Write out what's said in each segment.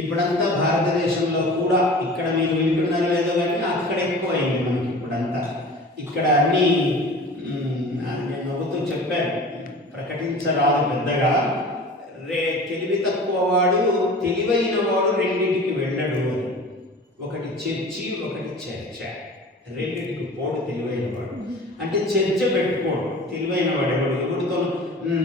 ఇప్పుడంతా భారతదేశంలో కూడా ఇక్కడ మీరు వింటున్నారు లేదో కానీ అక్కడ ఎక్కువైంది మనకి ఇప్పుడంతా. ఇక్కడ అన్నీ నేను నవ్వుతూ చెప్పాను, ప్రకటించరాదు పెద్దగా. తెలివి తక్కువ వాడు తెలివైన వాడు రెండింటికి వెళ్ళడు. ఒకటి చర్చి, ఒకటి చర్చ. రెండింటికి పోడు తెలివైన వాడు. అంటే చర్చ పెట్టుకోడు తెలివైన వాడు. ఎవడితో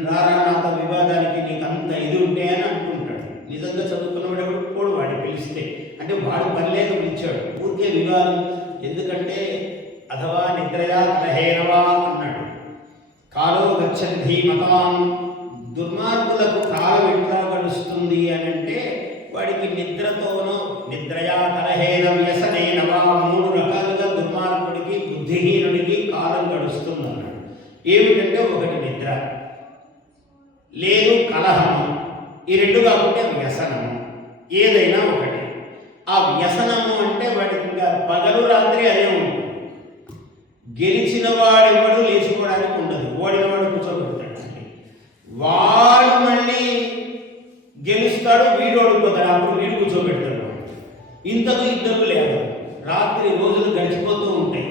రారా నాతో వివాదానికి నీకు అంత ఇది ఉంటే అని అనుకుంటాడు. నిజంగా చదువుకున్నవాడు ఎవడు పోడు, వాడిని పిలిస్తే. అంటే వాడు పనిలేక పిలిచాడు, ఊరికే వివాదం ఎందుకంటే అథవా నిద్రయా కలహేనవా అన్నాడు. కాలో గచ్చంధి మతాం, దుర్మార్గులకు కాలం ఎట్లా గడుస్తుంది అని అంటే వాడికి నిద్రతోనో నిద్రయా కలహేన వ్యసనేనవా, 3 రకాలుగా దుర్మార్గుడికి బుద్ధిహీనుడికి కాలం గడుస్తుందన్నాడు. ఏమిటంటే ఒకటి నిద్ర, లేదు కలహము, ఈ 2 కాకుండా వ్యసనము, ఏదైనా ఒకటి. ఆ వ్యసనము అంటే వాడికి ఇంకా పగలు రాత్రి అదే ఉంటుంది. గెలిచిన వాడెవడు లేచిపోవడానికి ఉండదు, ఓడినవాడు కూర్చోబెడతాడు. వాడు మళ్ళీ గెలుస్తాడు, వీడు ఓడిపోతాడు, అప్పుడు వీడు కూర్చోబెడతాడు. ఇంతకు ఇద్దరు లేదు, రాత్రి రోజులు గడిచిపోతూ ఉంటాయి,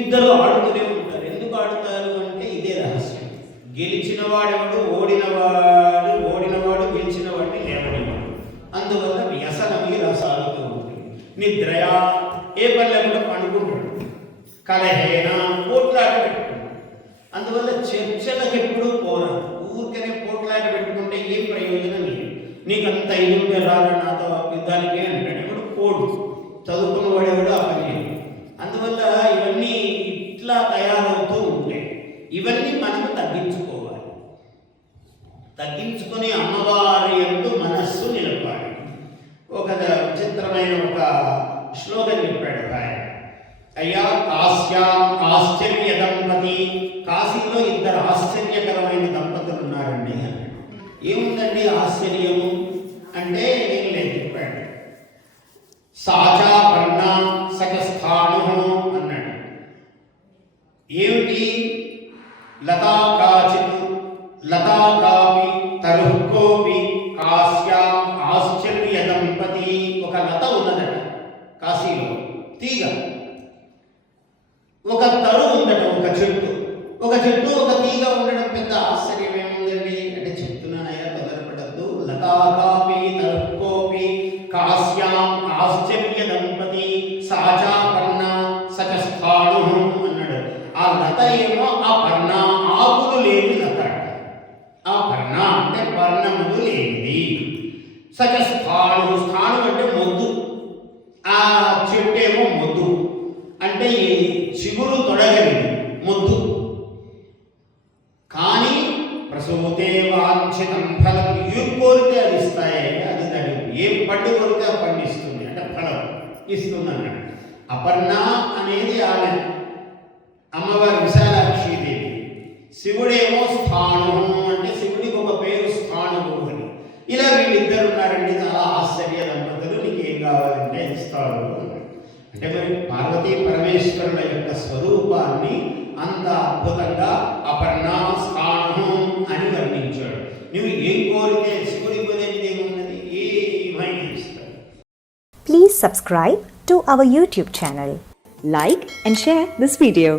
ఇద్దరు ఆడుతూనే ఉంటారు. ఎందుకు ఆడుతారు అంటే ఇదే రహస్యం. గెలిచిన వాడెవడు ఓడినవాడు గెలిచిన వాడిని లేవనివాడు. అందువల్ల వ్యసనం ఇలా సాగుతూ ఉంటుంది. నిద్రయా ఏ పని లేకుండా పండుకుంటాడు, కలహేనా పోట్లాట పెట్టుకుంటాడు. అందువల్ల చర్చలకు ఎప్పుడూ పోరాడు. ఊరికనే పోట్లాట పెట్టుకుంటే ఏం ప్రయోజనం లేదు. నీకు అంత ఇది ఉంటే రారా నాతో యుద్ధానికి అంటాడు, ఎవడు పోడు. చదువుకున్న వాడెవడు ఆ పని లేదు. అందువల్ల ఇవన్నీ ఇట్లా తయారవుతూ ఉంటాయి. ఇవన్నీ మనం తగ్గించుకోవాలి. తగ్గించుకొని అమ్మవారి యందు మనస్సు నిలపాలి. ఒక విచిత్రమైన ఒక శ్లోకం చెప్పాడు ఆయన. అయ్యా కాశ్యాం ఆశ్చర్య దంపతి, కాశీలో 2 ఆశ్చర్యకరమైన దంపతులు ఉన్నారండి అన్నాడు. ఏముందండి ఆశ్చర్యము అంటే ఏం లేదు చెప్పాడు. సాచా పన్నా సకస్థాను అన్నాడు. ఏమిటి? లతా కాచిత్ లతా కాపి తరుకోపి కాశ్యాం ఆశ్చర్య దంపతి. ఒక లత ఉన్నదట కాశీలో, తీగ. ఒక తరు ఉందట, ఒక చెట్టు ఒక తీగ ఉండడం పెద్ద ఆశ్చర్యం ఏముందండి అంటే చెప్తున్నానయ్యా, తొందరపడద్దు. లతాకాపి తరుకోపి కాశ్యాం ఆశ్చర్య దంపతి సాచా పర్ణ సచస్థాను అన్నాడు. ఆ లత ఏమో ఆ పర్ణ ఆకులు లేని లత. ఆ పర్ణ అంటే పర్ణములు లేనిది. సచస్థాను, స్థాను అంటే మొద్దు. ఆ చెట్టు ఏమో మొద్దు అంటే చిగురు తొడగలిది మొద్దు. కానీ ప్రసూతే వాంఛితం ఫలం, ఏం కోరితే అది ఇస్తాయి. అది దాని ఏం పండు కోరితే ఆ పండు ఇస్తుంది, అంటే ఫలం ఇస్తుంది అన్నాడు. అపర్ణ అనేది ఆమె అమ్మవారి విశాలాక్షీదేవి. శివుడేమో స్థాను అంటే శివుడికి ఒక పేరు స్థానువు అని. ఇలా వీళ్ళిద్దరు ఉన్నారండి, చాలా ఆశ్చర్య దంపతులు. నీకు ఏం కావాలంటే ఇస్తాడు. అంటే మరి పార్వతీ పరమేశ్వరుల యొక్క స్వరూపాన్ని అంత అద్భుతంగా అపర్ణా స్థాను అని వర్ణించాడు. నువ్వు ఏం కోరితే శివుడి కోరేది ఏమున్నది, ఏమైనా ఇస్తాడు. Please subscribe to our YouTube channel. Like and share this video.